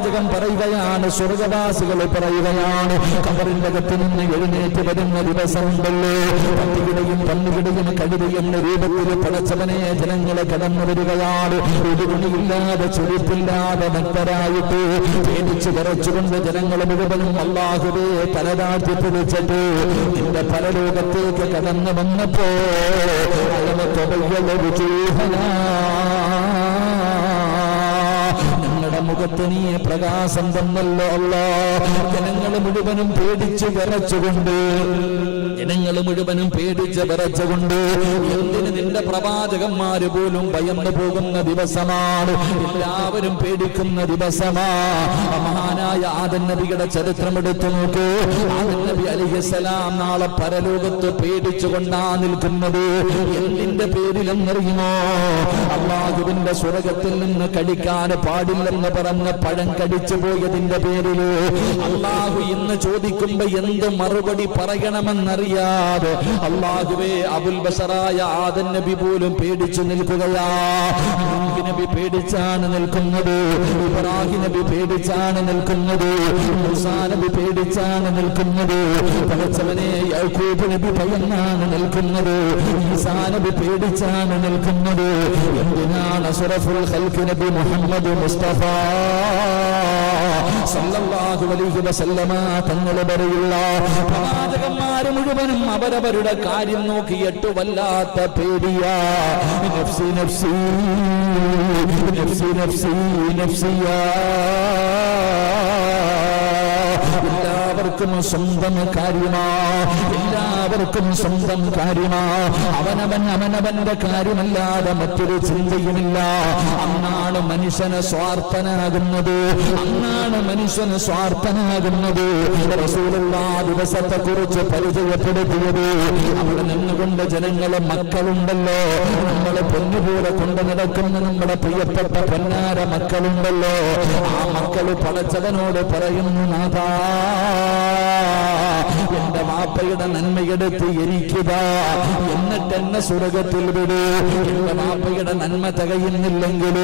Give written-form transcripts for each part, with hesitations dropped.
പ്രവാചകൻ പറയുകയാണ്, സ്വർഗവാസികൾ പറയുകയാണ്, ഖബറിന്റെ അകത്ത് നിന്ന് എഴുന്നേറ്റ് വരുന്ന ദിവസമുണ്ടല്ലോ, പട്ടികിടയും പന്നുകിടയും കഴുതയെന്ന രൂപത്തിൽ പടച്ചവനെ ജനങ്ങളെ കടന്നു വരികയാണ്. ഒരു തുണിയില്ലാതെ ചുരുപ്പില്ലാതെ ഭക്തരായിട്ട് പേടിച്ച് വിറച്ചുകൊണ്ട് ജനങ്ങൾ മുഴുവനും അല്ലാഹുവേ തലതാഴ്ത്തി പിടിച്ചിട്ട് നിന്റെ പരലോകത്തേക്ക് കടന്നു വന്നപ്പോ ഞങ്ങളുടെ മുഖത്ത് നീ പ്രകാശം തന്നല്ലോ അല്ലാഹ്. ജനങ്ങൾ മുഴുവനും പേടിച്ച് വിറച്ചുകൊണ്ട് എന്തിന് നിന്റെ പ്രവാചകന്മാര് പോലും ഭയന്നു പോകുന്ന ദിവസമാണ്, എല്ലാവരും പേടിക്കുന്ന ദിവസമാ. മഹാനായ ആദം നബിയുടെ ചരിത്രം എടുത്തു നോക്കൂ. ആദം നബി അലൈഹിസ്സലാം നാളെ പരലോകത്ത് പേടിച്ചുകൊണ്ടാ നിൽക്കുന്നത്. എന്തിന്റെ പേരിലെന്നറിയുമോ? അല്ലാഹുവിന്റെ സ്വർഗത്തിൽ നിന്ന് കഴിക്കാൻ പാടില്ലെന്ന് പറഞ്ഞ പഴം കടിച്ചു പോയതിന്റെ പേരില് അല്ലാഹു ഇന്ന് ചോദിക്കുമ്പോ എന്ത് മറുപടി പറയണമെന്നറിയാതെ അല്ലാഹുവേ അബുൽ ബശറായ ആദം നബി പോലും പേടിച്ചു നിൽക്കുകയാ. നൂഹ് നബി പേടിച്ചാണ് നിൽക്കുന്നത്, ഇബ്രാഹിം നബി പേടിച്ചാണ് നിൽക്കുന്നത്, മൂസാ നബി പേടിച്ചാണ് നിൽക്കുന്നത്, പടച്ചവനെ യാക്കൂബ് നബി ഭയന്നാണ് നിൽക്കുന്നത്, ഈസാ നബി പേടിച്ചാണ് നിൽക്കുന്നത്. എന്തിനാണ് അഷ്റഫുൽ ഖൽഖ് നബി മുഹമ്മദ് മുസ്തഫ സല്ലല്ലാഹു അലൈഹി വസല്ലമ തങ്ങൾ പറയുള്ള പ്രവാചകന്മാര് മുഴുവനും അവരവരുടെ കാര്യം നോക്കിയിട്ട് വല്ലാത്ത പേടിയാ. നഫ്സി നഫ്സി നഫ്സി നഫ്സി നഫ്സിയാ. എല്ലാവർക്കും സ്വന്തം കാര്യമാ, എല്ലാവർക്കും സ്വന്തം കാര്യമാ. അവനവന്റെ കാര്യമല്ലാതെ മറ്റൊരു ചിന്തയുമില്ല. അന്നാണ് മനുഷ്യന് സ്വാർത്ഥനാകുന്നത്, റസൂലുള്ളാഹി ദിവസത്തെ കുറിച്ച് പരിചയപ്പെടുത്തിയത്. അവിടെ നിന്നുകൊണ്ട് ജനങ്ങളെ മക്കളുണ്ടല്ലോ, നമ്മളെ പൊന്നുപോലെ കൊണ്ടു നടക്കുന്ന നമ്മുടെ പ്രിയപ്പെട്ട പൊന്നാര മക്കളുണ്ടല്ലോ, ആ മക്കള് പടച്ചവനോട് പറയുന്നു, നാഥാ എന്റെ വാപ്പയുടെ നന്മയെടുത്ത് എനിക്കിതാ, എന്നിട്ട് എന്നെ സ്വർഗത്തിൽ വിട്. എന്റെ വാപ്പയുടെ നന്മ തികയുന്നില്ലെങ്കിൽ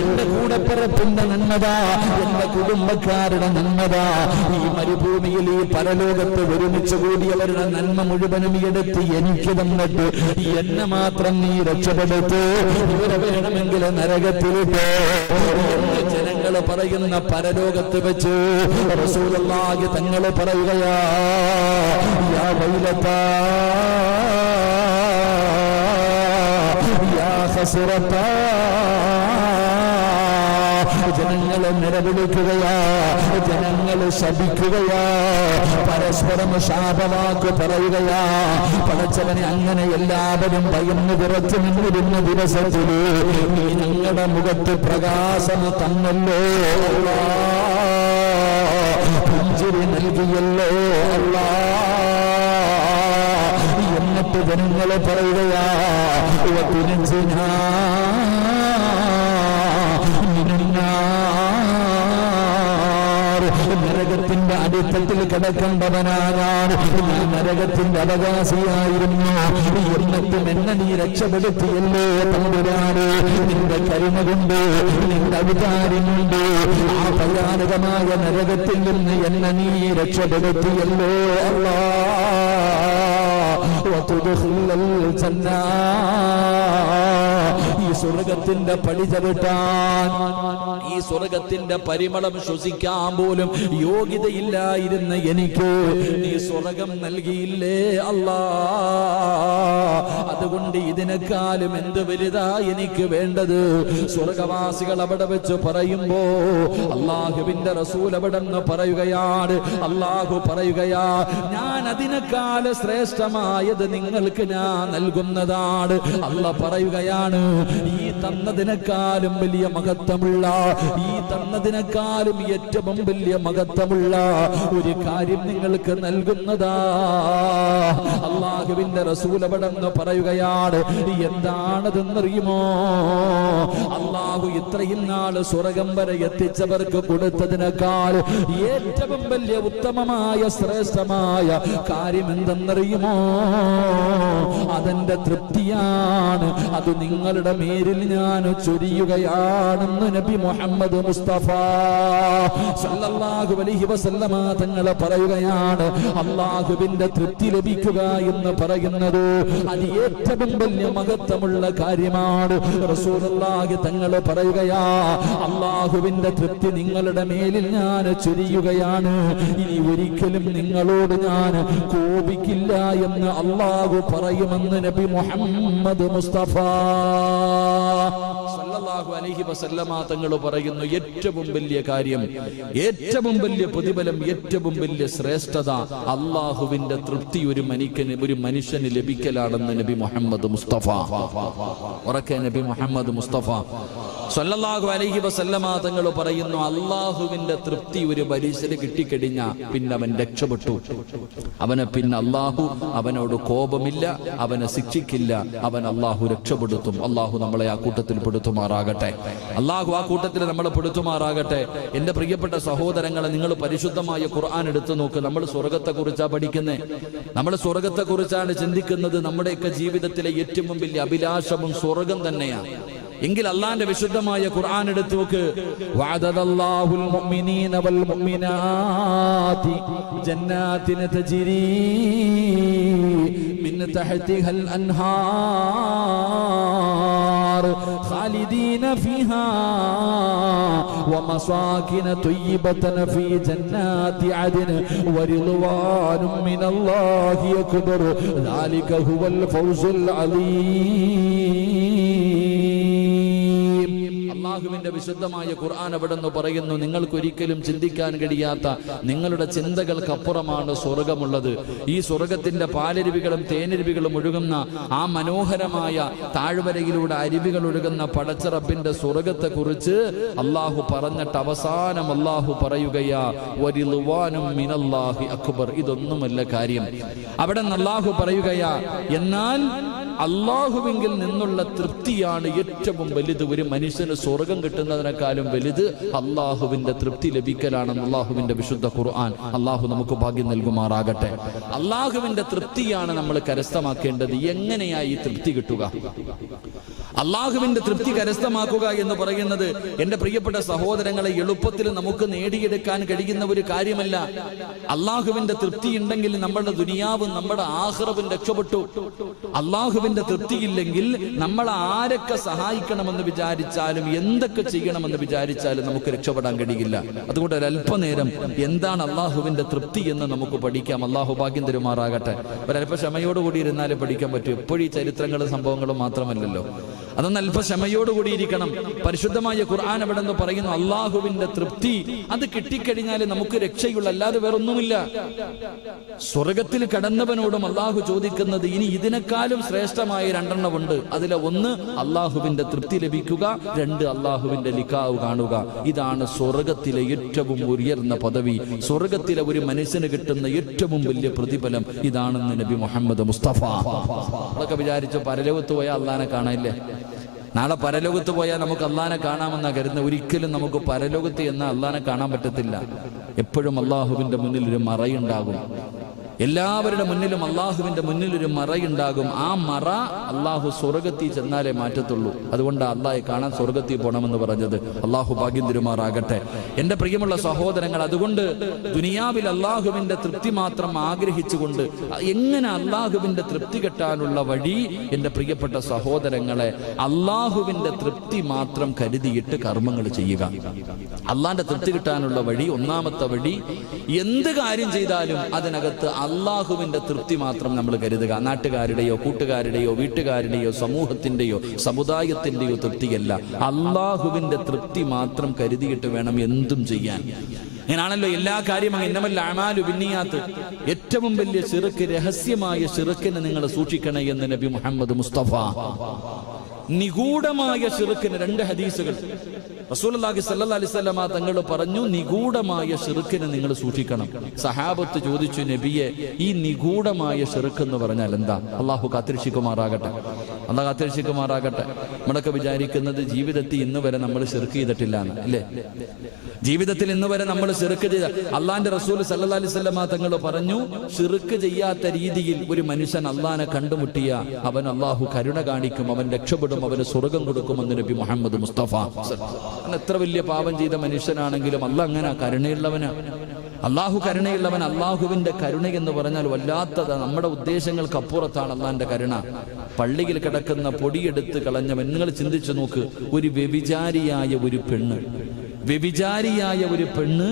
എന്റെ കൂടെപ്പിറപ്പിന്റെ നന്മതാ, എന്റെ കുടുംബക്കാരുടെ നന്മതാ, ഈ മരുഭൂമിയിൽ ഈ പരലോകത്ത് ഒരുമിച്ച് കൂടിയവരുടെ നന്മ മുഴുവനും എടുത്ത് എനിക്ക് തന്നിട്ട് എന്നെ മാത്രം നീ രക്ഷപ്പെടുത്ത്, ഇവരെ വേണമെങ്കിൽ നരകത്തിലിട്ട് എന്ന് ജനങ്ങൾ പറയുന്ന പരലോകത്ത് വെച്ച് റസൂലുള്ളാഹി തങ്ങൾ പറയുകയാ, യാ വൈലതാ യാ ഖസ്റതാ. ജനങ്ങളെ നിലവിളിക്കുകയാ, ജനങ്ങളെ ശപിക്കുകയാ, പരസ്പരം ശാപവാക്ക് പറയുകയാ. പടച്ചവനെ അങ്ങനെ എല്ലാവരും ഭയന്ന് വിറച്ചു നിന്നിരുന്ന ദിവസത്തില് നീ ഞങ്ങളുടെ മുഖത്ത് പ്രകാശം തന്നല്ലോ അല്ലാഹ്, പുഞ്ചിരി നൽകിയല്ലോ അല്ലാഹ്. എന്നിട്ട് ജനങ്ങളെ പറയുകയാ, നരകത്തിന്റെ അടിത്തട്ടിൽ കിടക്കേണ്ടവനാണ്, നരകത്തിന്റെ അവകാശിയായിരുന്നു. എന്നിട്ടും എന്നെ നീ രക്ഷപ്പെടുത്തിയല്ലോ തമ്പുരാനെ, നിന്റെ കരുണ കൊണ്ട്, നിന്റെ അവതാരം കൊണ്ട് ആ ഭയാനകമായ നരകത്തിൽ നിന്ന് എന്നെ നീ രക്ഷപ്പെടുത്തിയല്ലോ അല്ലാഹ്. വതുദ്ഖിലൽ ജന്ന, ഈ സ്വർഗത്തിന്റെ പടി ചവിട്ടാൻ, ഈ സ്വർഗത്തിന്റെ പരിമളം ശ്വസിക്കാൻ പോലും യോഗ്യതയില്ലായിരുന്ന എനിക്ക് നീ സ്വർഗം നൽകിയില്ലേ അല്ലാഹ്. അതുകൊണ്ട് ഇതിനേക്കാളും എന്ത് വലുതാ എനിക്ക് വേണ്ടത്? സ്വർഗവാസികൾ അവിടെ വെച്ച് പറയുമ്പോ അല്ലാഹുവിന്റെ റസൂൽ അവിടെ നിന്ന് പറയുകയാണ്, അല്ലാഹു പറയുകയാ, ഞാൻ അതിനേക്കാൾ ശ്രേഷ്ഠമായത് നിങ്ങൾക്ക് ഞാൻ നൽകുന്നതാണ്. അല്ലാഹ് പറയുകയാണ്, ഈ തന്നതിനേക്കാളും വലിയ മഹത്വമുള്ള, ഈ തന്നതിനേക്കാളും ഏറ്റവും വലിയ മഹത്വമുള്ള ഒരു കാര്യം നിങ്ങൾക്ക് നൽകുന്നതാ. അല്ലാഹുവിന്റെ റസൂൽ അവിടെ നിന്ന് പറയുകയാണ്, എന്താണതെന്നറിയുമോ? അല്ലാഹു ഇത്രയും നാള് സ്വർഗം വരെ എത്തിച്ചവർക്ക് കൊടുത്തതിനേക്കാൾ ഏറ്റവും വലിയ ഉത്തമമായ ശ്രേഷ്ഠമായ കാര്യം എന്തെന്നറിയുമോ? അതെന്റെ തൃപ്തിയാണ്. അത് നിങ്ങളുടെ മേൽ മേലിൽ ഞാൻ ചൊരിയുകയാണെന്ന് നബി മുഹമ്മദ് മുസ്തഫ സല്ലല്ലാഹു അലൈഹി വസല്ലമ തങ്ങൾ പറയുകയാണ്. അല്ലാഹുവിന്റെ തൃപ്തി ലഭിക്കുക എന്ന് പറയുന്നത് അത് ഏറ്റവും വലിയ മഹത്വമുള്ള കാര്യമാണ്. റസൂലുള്ളാഹി തങ്ങൾ പറയുകയാ, അല്ലാഹുവിന്റെ തൃപ്തി നിങ്ങളുടെ മേലിൽ ഞാൻ ചൊരിയുകയാണ്, ഇനി ഒരിക്കലും നിങ്ങളോട് ഞാൻ കോപിക്കില്ല എന്ന് അല്ലാഹു പറയുമെന്ന് നബി മുഹമ്മദ് മുസ്തഫ സല്ലല്ലാഹു അലൈഹി വസല്ലമ തങ്ങൾ പറയുന്നു. ഏറ്റവും വലിയ കാര്യം, ഏറ്റവും വലിയ പ്രതിഫലം, ഏറ്റവും വലിയ ശ്രേഷ്ഠത അല്ലാഹുവിന്റെ തൃപ്തി ഒരു മനുഷ്യന് ലഭിക്കലാണെന്ന് നബി മുഹമ്മദ് മുസ്തഫ. ഉറക്കെ നബി മുഹമ്മദ് മുസ്തഫ സല്ലല്ലാഹു അലൈഹി വസല്ലമ തങ്ങൾ പറയുന്നു, അല്ലാഹുവിന്റെ തൃപ്തി ഒരു മനുഷ്യന് കിട്ടിക്കഴിഞ്ഞ പിന്നെ അവൻ രക്ഷപ്പെട്ടു. അവനെ പിന്നെ അല്ലാഹു അവനോട് കോപമില്ല, അവനെ ശിക്ഷിക്കില്ല, അവൻ അല്ലാഹു രക്ഷപ്പെടുത്തും. അല്ലാഹു നമ്മളെ ആ കൂട്ടത്തിൽ പെടുത്തുമാറാകട്ടെ. അല്ലാഹു ആ കൂട്ടത്തിൽ നമ്മളെ പെടുത്തുമാറാകട്ടെ. എന്റെ പ്രിയപ്പെട്ട സഹോദരങ്ങളെ, നിങ്ങൾ പരിശുദ്ധമായ ഖുർആൻ എടുത്തു നോക്ക്. നമ്മൾ സ്വർഗത്തെ കുറിച്ചാണ് പഠിക്കുന്നത്, നമ്മൾ സ്വർഗത്തെ കുറിച്ചാണ് ചിന്തിക്കുന്നത്. നമ്മുടെയൊക്കെ ജീവിതത്തിലെ ഏറ്റവും വലിയ അഭിലാഷവും സ്വർഗം തന്നെയാണ്. എങ്കിൽ അല്ലാഹുവിന്റെ വിശുദ്ധമായ ഖുർആൻ എടുത്തു നോക്ക്. വഅദല്ലാഹുൽ മുഅ്മിനീന വൽ മുഅ്മിനാതി ജന്നാത്തിൻ തജ്രി മിൻ തഹ്തിഹൽ അൻഹാർ ഖാലിദീന ഫീഹാ വമസാകിന ത്വയ്യിബതൻ ഫീ ജന്നാതി അദ്ൻ വറിദ്വാനും മിനല്ലാഹി അക്ബർ ദാലിക ഹുവൽ ഫൗസുൽ അലീം. അല്ലാഹുവിന്റെ വിശുദ്ധമായ ഖുർആൻ അവിടെന്ന് പറയുന്നു, നിങ്ങൾക്കൊരിക്കലും ചിന്തിക്കാൻ കഴിയാത്ത, നിങ്ങളുടെ ചിന്തകൾക്കപ്പുറമാണ് സ്വർഗമുള്ളത്. ഈ സ്വർഗത്തിന്റെ പാലരുവികളും തേനരുവികളും ഒഴുകുന്ന ആ മനോഹരമായ താഴ്വരയിലൂടെ അരുവികൾ ഒഴുകുന്ന പടച്ച റബ്ബിന്റെ സ്വർഗത്തെ കുറിച്ച് അല്ലാഹു പറഞ്ഞിട്ട് അവസാനം അല്ലാഹു പറയുകയാ, വറിദ്വാനും മിനല്ലാഹി അക്ബർ. ഇതൊന്നുമല്ല കാര്യം. അവിടെ നിന്ന് അല്ലാഹു പറയുകയാ, എന്നാൽ അല്ലാഹുവിങ്കിൽ നിന്നുള്ള തൃപ്തിയാണ് ഏറ്റവും വലുത്. ഒരു മനുഷ്യന് സ്വർഗം കിട്ടുന്നതിനേക്കാളും വലുത് അല്ലാഹുവിന്റെ തൃപ്തി ലഭിക്കലാണെന്ന് അല്ലാഹുവിന്റെ വിശുദ്ധ ഖുർആൻ. അല്ലാഹു നമുക്ക് ഭാഗ്യം നൽകുമാറാകട്ടെ. അല്ലാഹുവിന്റെ തൃപ്തിയാണ് നമ്മൾ കരസ്ഥമാക്കേണ്ടത്. എങ്ങനെയാ ഈ തൃപ്തി കിട്ടുക? അല്ലാഹുവിന്റെ തൃപ്തി കരസ്ഥമാക്കുക എന്ന് പറയുന്നത് എന്റെ പ്രിയപ്പെട്ട സഹോദരങ്ങളെ എളുപ്പത്തിൽ നമുക്ക് നേടിയെടുക്കാൻ കഴിയുന്ന ഒരു കാര്യമല്ല. അല്ലാഹുവിന്റെ തൃപ്തി ഉണ്ടെങ്കിൽ നമ്മുടെ ദുനിയാവും നമ്മുടെ ആഖിറവും രക്ഷപ്പെട്ടു. അല്ലാഹുവിന്റെ തൃപ്തിയില്ലെങ്കിൽ നമ്മൾ ആരൊക്കെ സഹായിക്കണമെന്ന് വിചാരിച്ചാലും എന്തൊക്കെ ചെയ്യണമെന്ന് വിചാരിച്ചാലും നമുക്ക് രക്ഷപ്പെടാൻ കഴിയില്ല. അതുകൊണ്ട് ഒരല്പനേരം എന്താണ് അല്ലാഹുവിന്റെ തൃപ്തി എന്ന് നമുക്ക് പഠിക്കാം. അല്ലാഹു ഭാഗ്യം തരുമാറാകട്ടെ. ഒരല്പ ക്ഷമയോടുകൂടി ഇരുന്നാലേ പഠിക്കാൻ പറ്റൂ. എപ്പോഴും ഈ ചരിത്രങ്ങളും സംഭവങ്ങളും മാത്രമല്ലല്ലോ. അതൊന്ന് അല്പ ക്ഷമയോടുകൂടി ഇരിക്കണം. പരിശുദ്ധമായ ഖുർആൻ അവിടെ നിന്ന് പറയുന്നു, അല്ലാഹുവിന്റെ തൃപ്തി അത് കിട്ടിക്കഴിഞ്ഞാൽ നമുക്ക് രക്ഷയുള്ള, അല്ലാതെ വേറൊന്നുമില്ല. സ്വർഗത്തിൽ കടന്നവനോടും അല്ലാഹു ചോദിക്കുന്നത് ഇനി ഇതിനേക്കാളും ശ്രേഷ്ഠമായ രണ്ടെണ്ണമുണ്ട്. അതിലെ ഒന്ന് അല്ലാഹുവിന്റെ തൃപ്തി ലഭിക്കുക, രണ്ട് അല്ലാഹുവിന്റെ ലിഖാവ് കാണുക. ഇതാണ് സ്വർഗത്തിലെ ഏറ്റവും ഉയർന്ന പദവി. സ്വർഗത്തിലെ ഒരു മനുഷ്യന് കിട്ടുന്ന ഏറ്റവും വലിയ പ്രതിഫലം ഇതാണെന്ന് നബി മുഹമ്മദ് മുസ്തഫ. അതൊക്കെ വിചാരിച്ചു പരലോകത്ത് പോയാൽ അള്ളാനെ കാണാനില്ലേ? നാളെ പരലോകത്ത് പോയാൽ നമുക്ക് അള്ളാനെ കാണാമെന്നാ കരുതുന്നത്. ഒരിക്കലും നമുക്ക് പരലോകത്ത് എന്നാൽ അള്ളാനെ കാണാൻ പറ്റത്തില്ല. എപ്പോഴും അള്ളാഹുവിന്റെ മുന്നിൽ ഒരു മറയുണ്ടാകും. എല്ലാവരുടെ മുന്നിലും അള്ളാഹുവിന്റെ മുന്നിൽ ഒരു മറയുണ്ടാകും. ആ മറ അള്ളാഹു സ്വർഗത്തിൽ ചെന്നാലേ മാറ്റത്തുള്ളൂ. അതുകൊണ്ട് അള്ളാഹെ കാണാൻ സ്വർഗത്തിൽ പോകണമെന്ന് പറഞ്ഞത്. അള്ളാഹു ഭാഗ്യം തരുമാറാകട്ടെ. എന്റെ പ്രിയമുള്ള സഹോദരങ്ങൾ, അതുകൊണ്ട് ദുനിയാവിൽ അള്ളാഹുവിന്റെ തൃപ്തി മാത്രം ആഗ്രഹിച്ചുകൊണ്ട് എങ്ങനെ അള്ളാഹുവിന്റെ തൃപ്തി കിട്ടാനുള്ള വഴി, എന്റെ പ്രിയപ്പെട്ട സഹോദരങ്ങളെ, അള്ളാഹുവിന്റെ തൃപ്തി മാത്രം കരുതിയിട്ട് കർമ്മങ്ങൾ ചെയ്യുക. അള്ളാന്റെ തൃപ്തി കിട്ടാനുള്ള വഴി, ഒന്നാമത്തെ വഴി, എന്ത് കാര്യം ചെയ്താലും അതിനകത്ത് അള്ളാഹുവിന്റെ തൃപ്തി മാത്രം നമ്മൾ കരുതുക. നാട്ടുകാരുടെയോ കൂട്ടുകാരുടെയോ വീട്ടുകാരുടെയോ സമൂഹത്തിന്റെയോ സമുദായത്തിന്റെയോ തൃപ്തിയല്ല, അള്ളാഹുവിന്റെ തൃപ്തി മാത്രം കരുതിയിട്ട് വേണം എന്തും ചെയ്യാൻ. അങ്ങനാണല്ലോ എല്ലാ കാര്യവും. ഇന്നമൽ അഅ്മാലു ബിന്നിയാത്ത്. ഏറ്റവും വലിയ ശിർക്ക്, രഹസ്യമായ ശിർക്കിനെ നിങ്ങൾ സൂക്ഷിക്കണേ എന്ന് നബി മുഹമ്മദ് മുസ്തഫ. നിഗൂഢമായ ശിർക്കിന് രണ്ട് ഹദീസുകൾ റസൂലുള്ളാഹി സ്വല്ലല്ലാഹി അലൈഹി വസല്ലമ തങ്ങൾ പറഞ്ഞു, നിഗൂഢമായ ശിർക്കിനെ നിങ്ങൾ സൂക്ഷിക്കണം. സഹാബത്ത് ചോദിച്ചു, നബിയെ, ഈ നിഗൂഢമായ ശിർക്ക് എന്ന് പറഞ്ഞാൽ എന്താ? അള്ളാഹു കാത്തിരക്ഷിക്കുമാറാകട്ടെ. അള്ളാഹു കാത്തിരക്ഷിക്കുമാറാകട്ടെ. നമ്മളൊക്കെ വിചാരിക്കുന്നത് ജീവിതത്തിൽ ഇന്ന് വരെ നമ്മൾ ശിർക്ക് ചെയ്തിട്ടില്ല എന്ന്, അല്ലേ? ജീവിതത്തിൽ ഇന്ന് വരെ നമ്മൾ ശിർക്ക് ചെയ്ത അള്ളാന്റെ റസൂൽ സല്ലല്ലാഹു അലൈഹി വസല്ലം തങ്ങൾ പറഞ്ഞു, ശിർക്ക് ചെയ്യാത്ത രീതിയിൽ ഒരു മനുഷ്യൻ അള്ളാനെ കണ്ടുമുട്ടിയ അവൻ അള്ളാഹു കരുണ കാണിക്കും, അവൻ രക്ഷപ്പെടും, അവന് സ്വർഗം കൊടുക്കുമെന്ന് നബി മുഹമ്മദ് മുസ്തഫ. എത്ര വലിയ പാപം ചെയ്ത മനുഷ്യനാണെങ്കിലും അള്ളാഹ് അങ്ങനെ കരുണയുള്ളവനാ. അള്ളാഹു കരുണയുള്ളവൻ. അള്ളാഹുവിന്റെ കരുണ എന്ന് പറഞ്ഞാൽ വല്ലാത്തത്, നമ്മുടെ ഉദ്ദേശങ്ങൾക്ക് അപ്പുറത്താണ് അള്ളാന്റെ കരുണ. പള്ളിയിൽ കിടക്കുന്ന പൊടിയെടുത്ത് കളഞ്ഞവൻ, നിങ്ങൾ ചിന്തിച്ചു നോക്ക്, ഒരു വ്യഭിചാരിയായ ഒരു പെണ്ണ്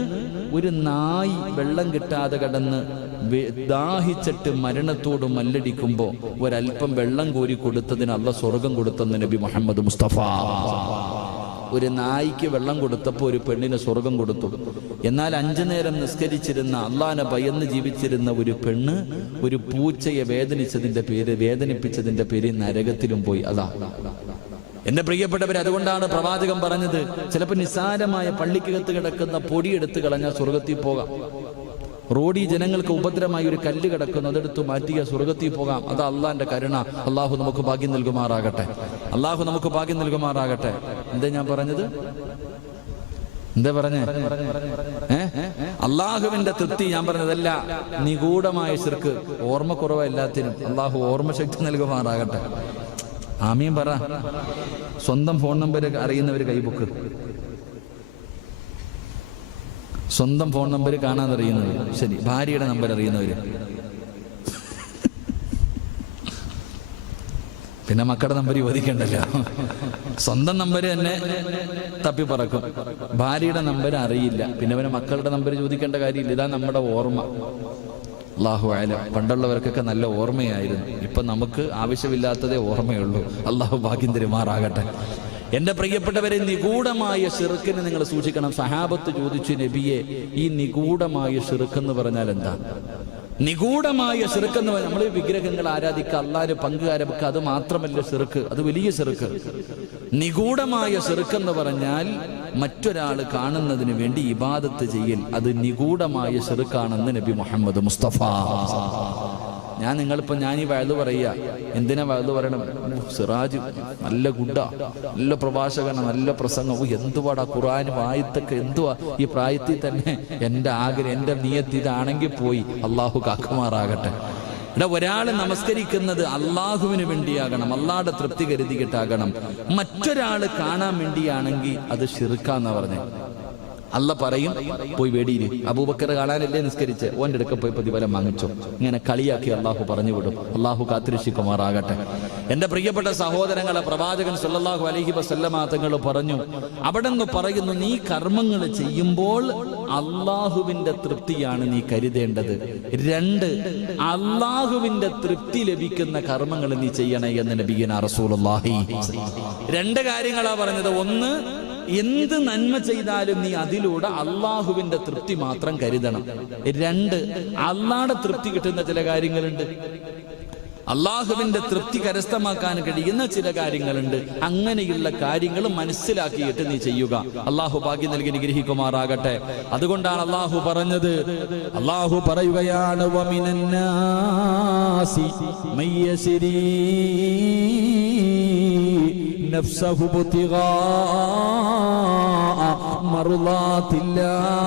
ഒരു നായി വെള്ളം കിട്ടാതെ കിടന്ന് ദാഹിച്ചിട്ട് മരണത്തോട് മല്ലടിക്കുമ്പോ ഒരല്പം വെള്ളം കോരി കൊടുത്തതിന് അള്ളാഹ് സ്വർഗം കൊടുത്തെന്ന് നബി മുഹമ്മദ് മുസ്തഫ. ഒരു നായിക്ക് വെള്ളം കൊടുത്തപ്പോൾ ഒരു പെണ്ണിന് സ്വർഗം കൊടുത്തു. എന്നാൽ 5 നേരം നിസ്കരിച്ചിരുന്ന, അള്ളാനെ ഭയന്ന് ജീവിച്ചിരുന്ന ഒരു പെണ്ണ് ഒരു പൂച്ചയെ വേദനിപ്പിച്ചതിന്റെ പേര് നരകത്തിലും പോയി. അതാ എന്റെ പ്രിയപ്പെട്ടവർ, അതുകൊണ്ടാണ് പ്രവാചകൻ പറഞ്ഞത്, ചിലപ്പോൾ നിസ്സാരമായ പള്ളിക്കകത്ത് കിടക്കുന്ന പൊടിയെടുത്ത് കളഞ്ഞാൽ സ്വർഗത്തിൽ പോകാം. റോഡിൽ ജനങ്ങൾക്ക് ഉപദ്രവമായി ഒരു കല്ല് കിടക്കുന്നു, അതെടുത്ത് മാറ്റിയ സ്വർഗത്തിൽ പോകാം. അത് അള്ളാന്റെ കരുണ. അള്ളാഹു നമുക്ക് ഭാഗ്യം നൽകുമാറാകട്ടെ. എന്താ ഞാൻ പറഞ്ഞത്? എന്താ പറഞ്ഞേ? അള്ളാഹുവിന്റെ തൃപ്തി ഞാൻ പറഞ്ഞതല്ല, നിഗൂഢമായ ശിർക്ക്. ഓർമ്മക്കുറവ എല്ലാത്തിനും. അള്ളാഹു ഓർമ്മശക്തി നൽകുമാറാകട്ടെ. ആമീൻ പറ. സ്വന്തം ഫോൺ നമ്പർ അറിയുന്നവര് കൈബുക്ക്. സ്വന്തം ഫോൺ നമ്പർ കാണാതറിയുന്നവര്, ശരി. ഭാര്യയുടെ നമ്പർ അറിയുന്നവര്, പിന്നെ മക്കളുടെ നമ്പർ ചോദിക്കണ്ടല്ലോ. സ്വന്തം നമ്പർ തന്നെ തപ്പി പറക്കും. ഭാര്യയുടെ നമ്പർ അറിയില്ല, പിന്നെ അവന് മക്കളുടെ നമ്പർ ചോദിക്കേണ്ട കാര്യമില്ല. ഇതാ നമ്മുടെ ഓർമ്മ. അല്ലാഹു അലം. പണ്ടുള്ളവർക്കൊക്കെ നല്ല ഓർമ്മയായിരുന്നു. ഇപ്പൊ നമുക്ക് ആവശ്യമില്ലാത്തതേ ഓർമ്മയുള്ളൂ. അള്ളാഹു ഭാഗ്യം തരുമാറാകട്ടെ. എന്റെ പ്രിയപ്പെട്ടവരെ, നിഗൂഢമായ ശിർക്കിനെ നിങ്ങൾ സൂക്ഷിക്കണം. സഹാബത്ത് ചോദിച്ചു, നബിയെ, ഈ നിഗൂഢമായ ശിർക്ക് എന്ന് പറഞ്ഞാൽ എന്താ? നിഗൂഢമായ ശിർക്ക് എന്ന് പറഞ്ഞാൽ നമ്മൾ വിഗ്രഹങ്ങൾ ആരാധിക്കുക, അല്ലാഹുവിന് പങ്കുകാരൊക്കെ, അത് മാത്രമല്ല ശിർക്ക്, അത് വലിയ ശിർക്ക്. നിഗൂഢമായ ശിർക്ക് എന്ന് പറഞ്ഞാൽ മറ്റൊരാൾ കാണുന്നതിന് വേണ്ടി ഇബാദത്ത് ചെയ്യൽ, അത് നിഗൂഢമായ ശിർക്കാണെന്ന് നബി മുഹമ്മദ് മുസ്തഫ. ഞാൻ ഈ വഴുതു പറയുക. എന്തിനാ വഴുതു പറയണം? സിറാജ് നല്ല ഗുഡ, നല്ല പ്രഭാഷകന, നല്ല പ്രസംഗം. എന്തുവാടാ ഖുർആൻ വായത്തൊക്കെ, എന്തുവാ ഈ പ്രായത്തിൽ തന്നെ? എന്റെ ആഗ്രഹം, എന്റെ നിയത്ത് ഇതാണെങ്കിൽ പോയി. അള്ളാഹു കാക്കുമാറാകട്ടെ. ഒരാൾ നമസ്കരിക്കുന്നത് അള്ളാഹുവിന് വേണ്ടിയാകണം, അള്ളാഹുടെ തൃപ്തി കരുതിയിട്ടാകണം. മറ്റൊരാൾ കാണാൻ വേണ്ടിയാണെങ്കിൽ അത് ശിർക്കാന്നാ പറഞ്ഞേ. അല്ല പറയും, പോയി വേടിയില്. അബൂബക്കർ കാണാനല്ലേ നിസ്കരിച്ച്, ഓൻ്റെ അടുക്ക പോയി പ്രതിഫലം വാങ്ങിച്ചോ. ഇങ്ങനെ കളിയാക്കി അള്ളാഹു പറഞ്ഞു വിടും. അള്ളാഹു കാത്തിരക്ഷിക്കുമാറാകട്ടെ. എന്റെ പ്രിയപ്പെട്ട സഹോദരങ്ങളെ, പ്രവാചകൻ സല്ലല്ലാഹു അലൈഹി വസല്ലമ തങ്ങൾ പറഞ്ഞു, അവിടെ നിന്ന് പറയുന്നു, നീ കർമ്മങ്ങൾ ചെയ്യുമ്പോൾ അള്ളാഹുവിന്റെ തൃപ്തിയാണ് നീ കരുതേണ്ടത്. 2, അള്ളാഹുവിന്റെ തൃപ്തി ലഭിക്കുന്ന കർമ്മങ്ങൾ നീ ചെയ്യണേ എന്ന് നബിയുനാ റസൂലുള്ളാഹി. 2 കാര്യങ്ങളാ പറഞ്ഞത്. 1, എന്ത് നന്മ ചെയ്താലും നീ അതിലൂടെ അള്ളാഹുവിന്റെ തൃപ്തി മാത്രം കരുതണം. 2, അള്ളാഹുടെ തൃപ്തി കിട്ടുന്ന ചില കാര്യങ്ങളുണ്ട്, അള്ളാഹുവിന്റെ തൃപ്തി കരസ്ഥമാക്കാൻ കഴിയുന്ന ചില കാര്യങ്ങളുണ്ട്. അങ്ങനെയുള്ള കാര്യങ്ങൾ മനസ്സിലാക്കിയിട്ട് നീ ചെയ്യുക. അള്ളാഹു ഭാഗ്യം നൽകി അനുഗ്രഹിക്കുമാറാകട്ടെ. അതുകൊണ്ടാണ് അള്ളാഹു പറഞ്ഞത്, അള്ളാഹു പറയുകയാണ്, വമിനന്നാസി മയ്യസിരീ നഫ്സഹു ഇബ്തിഗാഅ മർളാത്തില്ലാഹ്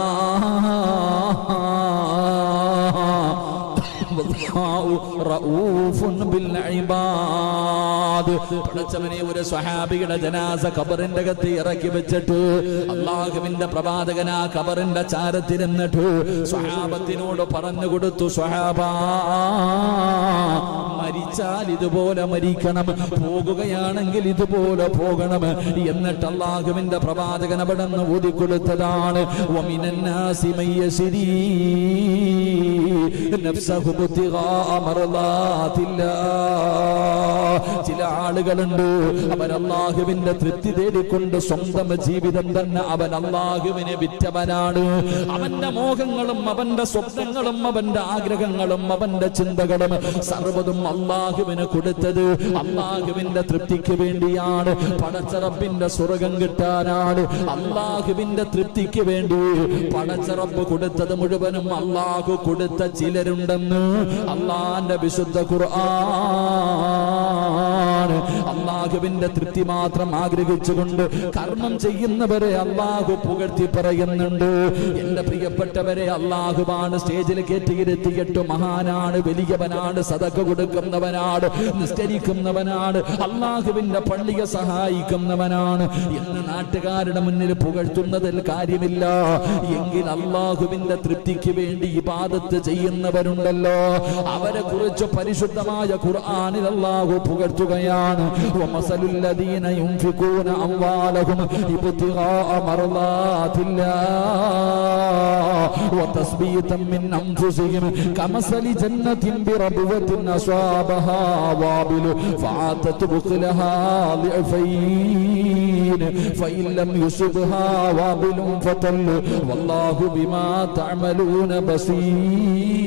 പടച്ചവനെ, ഒരു സ്വഹാബിയുടെ ജനാസ ഖബറിന്റെ അകത്ത് ഇറക്കി വെച്ചിട്ട് അള്ളാഹുവിന്റെ പ്രവാചകൻ ആ ഖബറിന്റെ ചാരത്തിരുന്നിട്ട് സ്വഹാബത്തിനോട് പറഞ്ഞു കൊടുത്തു, സ്വഹാബാ, മരിച്ചാൽ ഇതുപോലെ മരിക്കണം, പോകുകയാണെങ്കിൽ ഇതുപോലെ പോകണം. എന്നിട്ട് അള്ളാഹുവിന്റെ പ്രവാചകൻ അവിടെ നിന്ന് ഊതിക്കൊടുത്തതാണ്, വമിനന്നാസി മയ്യസിരീ നഫ്സഹു ഇബ്തിഗാഅ മർളാത്തില്ലാഹ്. ചില ആളുകളുണ്ട്, അവൻ അള്ളാഹുവിന്റെ തൃപ്തി തേടിക്കൊണ്ട് സ്വന്തം ജീവിതം തന്നെ അവൻ അള്ളാഹുവിനെ വിറ്റവനാണ്. അവന്റെ മോഹങ്ങളും അവന്റെ സ്വപ്നങ്ങളും അവന്റെ ആഗ്രഹങ്ങളും അവന്റെ ചിന്തകളും സർവ്വതും അള്ളാഹുവിന് കൊടുത്തത് അള്ളാഹുവിന്റെ തൃപ്തിക്ക് വേണ്ടിയാണ്. പടച്ച റബ്ബിന്റെ സ്വർഗം കിട്ടാനാണ്. അള്ളാഹുവിന്റെ തൃപ്തിക്ക് വേണ്ടി പടച്ച റബ്ബ് കൊടുത്തത് മുഴുവനും അള്ളാഹു കൊടുത്ത ചിലരുണ്ടെന്ന് അള്ളാന്റെ വിശുദ്ധ ഖുർആൻ. അള്ളാഹു അള്ളാഹുവിന്റെ തൃപ്തി മാത്രം ആഗ്രഹിച്ചുകൊണ്ട് കർമ്മം ചെയ്യുന്നവരെ അള്ളാഹു പുകഴ്ത്തി പറയുന്നുണ്ട്. എന്റെ പ്രിയപ്പെട്ടവരെ, അള്ളാഹുവാണ് സ്റ്റേജിൽ കയറ്റിയിരുത്തിയിട്ട് മഹാനാണ്, വലിയവനാണ്, സദഖ കൊടുക്കുന്നവനാണ്, നിസ്കരിക്കുന്നവനാണ്, അള്ളാഹുവിന്റെ പള്ളിയെ സഹായിക്കുന്നവനാണ് എന്ന് നാട്ടുകാരുടെ മുന്നിൽ പുകഴ്ത്തുന്നതിൽ കാര്യമില്ല. എങ്കിൽ അള്ളാഹുവിന്റെ തൃപ്തിക്ക് വേണ്ടി ഇബാദത്ത് ചെയ്യുന്നവരുണ്ടല്ലോ, അവരെ കുറിച്ച് പരിശുദ്ധമായ ഖുർആനിൽ അല്ലാഹു പുകഴ്ത്തുകയാണ്. വമസലുല്ലദീന യുൻഫിഖൂന അംവാലഹും ഇബ്തിഗാഅ മർളാതില്ലാഹ് വതസ്ബീതൻ മിൻ അൻഫുസിഹിം കമസലി ജന്നത്തിൻ ബിറബവത്തിൻ അസ്വാബഹാ വാബിൽ ഫആതത് ബുഖലഹാ ളിഅഫൈൻ ഫഇൻ ലം യുസ്ബഹാ വാബിൽ ഫതൽ വല്ലാഹു ബിമാ തഅമലൂന ബസീർ.